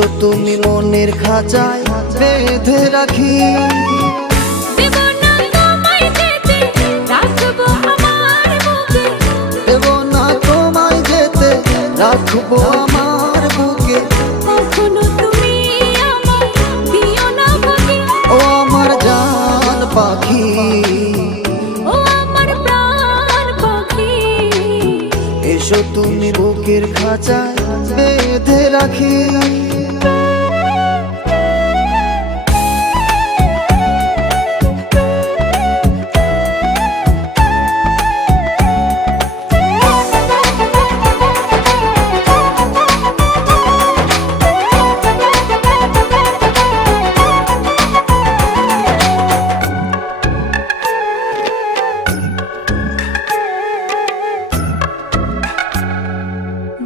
এসো তুমি মনের খাঁচায় বেঁধে রাখি। দেব না তোমায় যেতে, রাখবো আমার বুকে। দেব না তোমায় যেতে, রাখবো আমার বুকে। কখনো তুমি আমায় দিও না ভাগে। ও আমার জান পাখি, ও আমার প্রাণ পাখি, এসো তুমি বুকের খাঁচায় বেঁধে রাখি।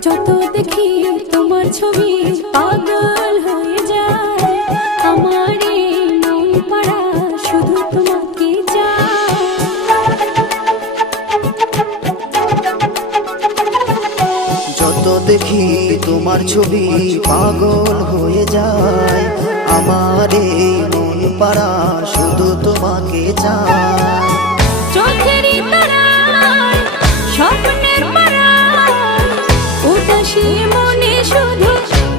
যত দেখি তোমার ছবি পাগল হয়ে যায়। আমার এই মন পাড়া শুধু তোমাকে চায়। যত দেখি তোমার ছবি পাগল হয়ে যায়। আমার এই মন পাড়া শুধু তোমাকে চায়। চোখেরই তারায়, স্বপ্নের পাড়ায়, উদাসী মনে শুধু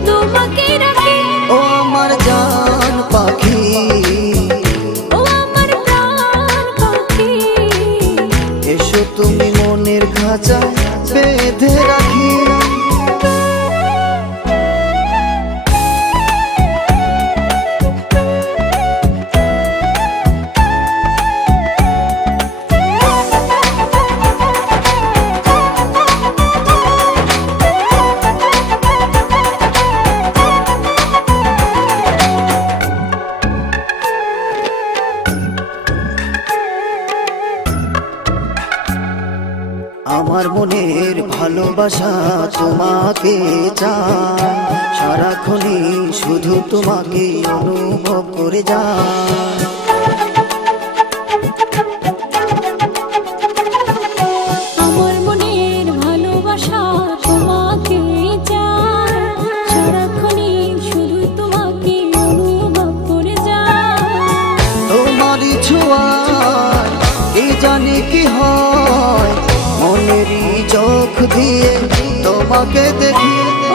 তোমাকে রাখি। ও আমার জান পাখি, ও আমার প্রাণ পাখি, এসো তুমি মনের খাঁচায় বেঁধে রাখি। আমার মনের ভালোবাসা তোমাকে চায়। সারাক্ষণই শুধু তোমাকে অনুভব করে যায়। আমার মনের ভালোবাসা তোমাকে চায়। সারাক্ষণই শুধু তোমাকে অনুভব করে যায়। তোমারই ছোঁয়ায় এই জানি কি হয়, মনেরই চোখ দিয়ে তোমাকে দেখি। ও